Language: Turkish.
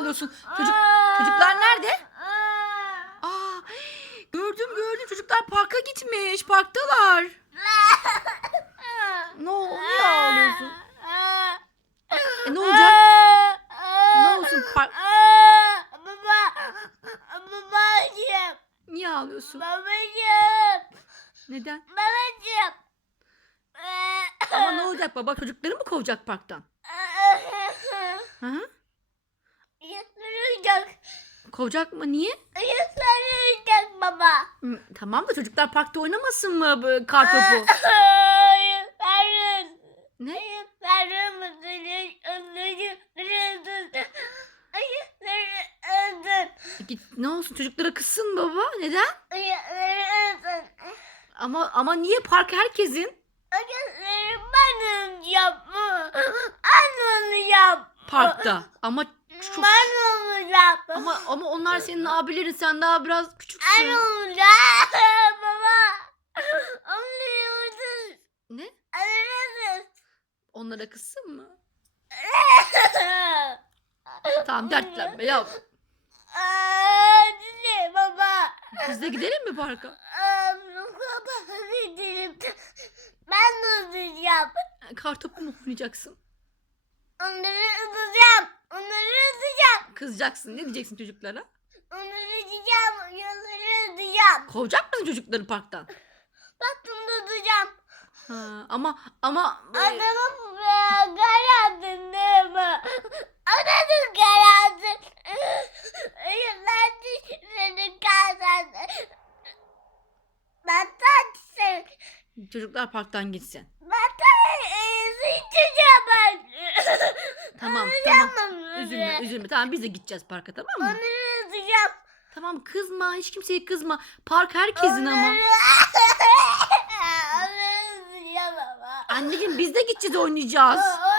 ağlıyorsun? Çocuk, çocuklar nerede? Aa, gördüm gördüm çocuklar parka gitmiş. Parktalar. Ne oldu? Niye ağlıyorsun? E, ne olacak? Ne olsun? Park... Baba. Babacığım. Niye ağlıyorsun? Babacığım. Neden? Babacığım. Ama ne olacak baba? Çocukları mı kovacak parktan? Hı hı. Kovacak mı? Niye? Yatıracak baba. Hı, Tamam da çocuklar parkta oynamasın mı bu kar topu? Verin. Ne? Hayır. Verin mısınız? Hayır. Verin. Git, ne olsun çocuklara kızsın baba? Neden? Hayır. Ama ama niye park herkesin? Hayır. Ben yapma. Onu yap. Parkta. Ama çok Ben yap. ama ama onlar senin abilerin sen daha biraz küçüksün. yap. Baba. Onu yordun. Ne? Alırız. Onlara kızsın mı? Tamam dertlenme ya. Anne baba. Biz de gidelim mi parka? Aa, Baba gidelim. Ben de uzayacağım. Kar topu mu oynayacaksın? Onları uzayacağım. Onları. Kızacaksın. Ne diyeceksin çocuklara? Onları uzayacağım. Onları uzayacağım. Kovacak mısın çocukları parktan? Bak bunu uzayacağım. Ha, ama ama Adamın karadın değil mi? Adamın karadın. Ben de senin karadın. Ben tatlısın. çocuklar parktan gitsin. Ben tatlısın. içeceğim ben. Tamam Uzayacağım tamam. onları. Üzülme üzülme. Tamam biz de gideceğiz parka tamam mı? Onları uzayacağım. Tamam kızma hiç kimseye kızma. Park herkesin ama. Onları uzayacağım ama. Anneciğim biz de gideceğiz oynayacağız.